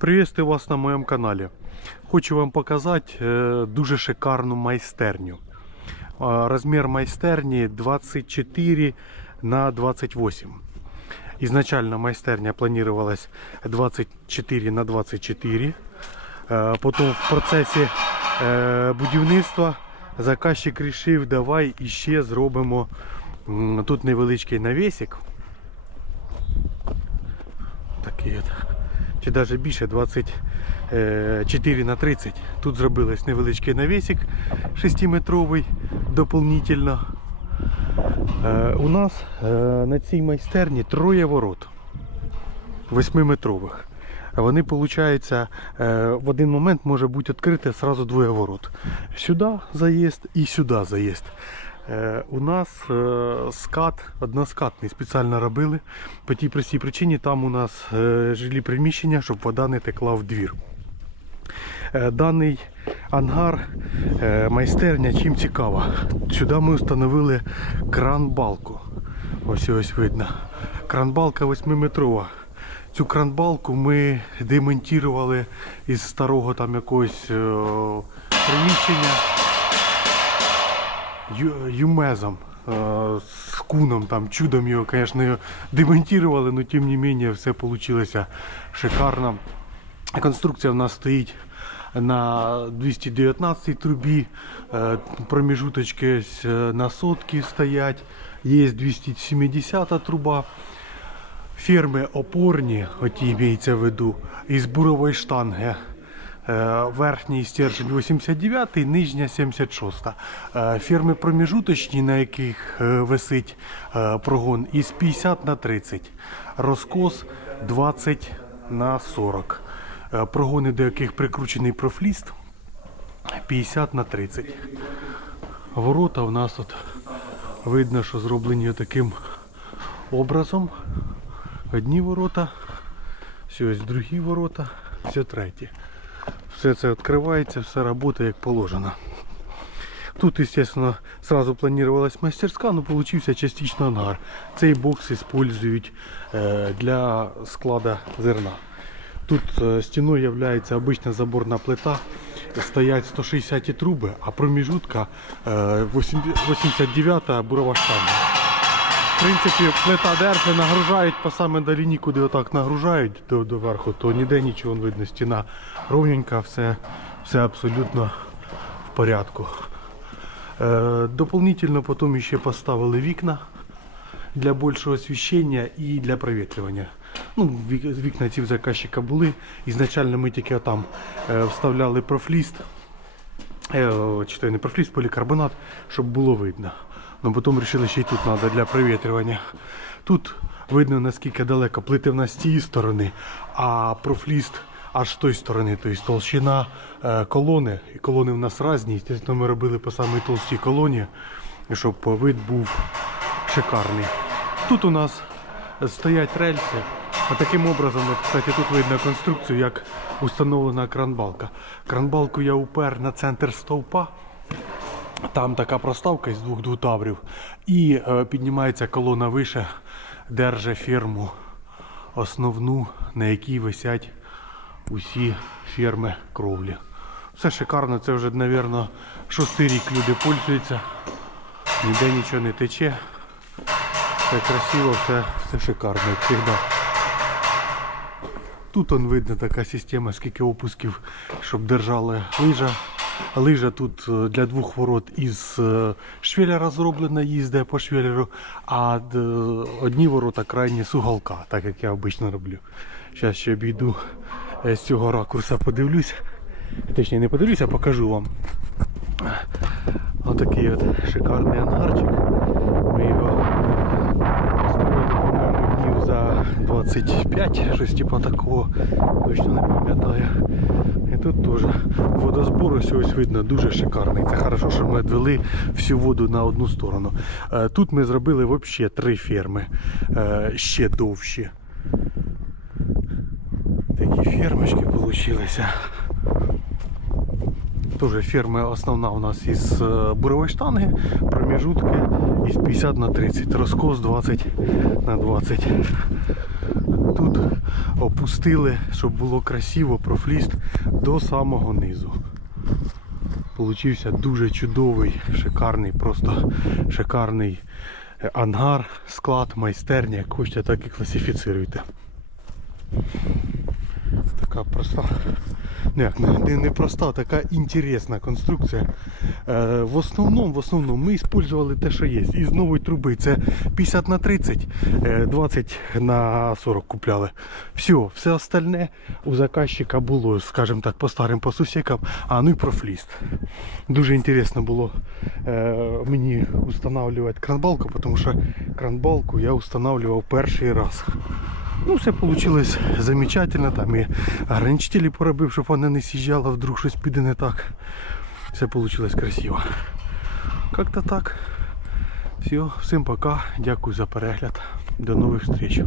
Приветствую вас на моєму каналі. Хочу вам показати е, дуже шикарну майстерню. Е, Розмір майстерні 24 на 28. Изначально майстерня планировалась 24 на 24. Е, Потім в процесі будівництва заказчик вирішив, давай іще зробимо тут невеличкий навісик. Такий от. Чи навіть більше 24 на 30. Тут зробилось невеличкий навісик 6-метровий дополнительно. Е, у нас е, на цій майстерні троє ворот 8-метрових. Вони, виходить, в один момент може бути відкрите сразу двоє ворот. Сюди заїзд і сюди заїзд. Е, У нас е, скат односкатний спеціально робили. По тій простій причині там у нас е, жилі приміщення, щоб вода не текла в двір. Даний ангар, майстерня, чим цікава. Сюди ми встановили кран-балку. Ось ось видно. Кран-балка 8-метрова. Цю кранбалку ми демонтували із старого там якогось приміщення юмезом. е, З куном там чудом його, звісно, його демонтували, але тим не менше все вийшло шикарно. Конструкція в нас стоїть на 219 трубі, е, проміжуточки е, на сотки стоять, є 270 труба. Фірми опорні, оті в виду, із бурової штанги. Е, Верхній стержень 89, нижня 76. Е, Фірми проміжуточні, на яких е, висить е, прогон, із 50 на 30. Розкос 20 на 40. Е, Прогони, до яких прикручений профліст 50 на 30. Ворота у нас от видно, що зроблені таким образом. Одні ворота, ось другі ворота, все треті. Все це відкривається, все працює як положено. Тут, звісно, сразу планувалась мастерська, але получився частично ангар. Цей бокс використовують е, для складу зерна. Тут е, стіною є обична заборна плита, стоять 160 труби, а проміжутка е, 89 бурова штанга. В принципі, плита держить, нагружають по саме до лінії, куди отак нагружають до, до верху, то ніде нічого не видно. Стіна ровненька, все, все абсолютно в порядку. Е, дополнительно потім ще поставили вікна для більшого освіщення і для провітрювання. Ну, вікна ці в заказчика були. Ізначально ми тільки там е, вставляли профліст, е, чи то не профліст, полікарбонат, щоб було видно. Ну потім вирішили, що і тут треба для провітрювання. Тут видно наскільки далеко плити в нас з цієї сторони, а профліст аж з тої сторони. Тобто толщина е, колони, і колони в нас різні. Звісно, ми робили по самій толстій колоні, щоб вид був шикарний. Тут у нас стоять рельси. А таким образом, кстати, тут видно конструкцію, як установлена кранбалка. Кранбалку я упер на центр стовпа. Там така проставка із двох двутаврів. І е, піднімається колона вище, держить фірму основну, на якій висять усі фірми кровлі. Все шикарно, це вже, мабуть, шостий рік люди пользуються. Ніде нічого не тече. Все красиво, все, все шикарно, як завжди. Тут он видно така система, скільки опусків, щоб держали лижа. Лижа тут е, для двох ворот із е, швеллера зроблена, їздить по швеллеру, а одні ворота крайні з так як я обично роблю. Зараз ще обійду е, з цього ракурса, подивлюсь. Точніше не подивлюсь, а покажу вам. Отакий от шикарний ангарчик. Ми його днів за 25, щось типу такого, точно не пам'ятаю. Тут теж водозбор ось ось видно дуже шикарний. Це хорошо, що ми відвели всю воду на одну сторону. Е, Тут ми зробили взагалі три ферми, е, ще довші. Такі фермочки вийшли. Тоже ферма основна у нас із е, бурової штанги, проміжутки із 50 на 30, розкос 20 на 20. тут опустили, щоб було красиво, профліст до самого низу. Получився дуже чудовий, шикарний, просто шикарний е, ангар, склад, майстерня, як хочете, так і класифіцируйте. Така проста. Ну як, не, не, не проста, така інтересна конструкція. Е, в основному, в основному ми використовували те, що є. Із нової труби це 50 на 30, е, 20 на 40 купляли. Все, все остальне у заказчика було, скажімо так, по старим по сусікам, а ну і профліст. Дуже інтересно було е, мені встановлювати кранбалку, тому що кранбалку я встановлював перший раз. Ну, все вийшло замечательно. Там і ограничителі поробив, щоб вона не з'їжджала, вдруг щось піде не так. Все вийшло красиво. Как-то так. Все, всім пока. Дякую за перегляд. До нових зустріч.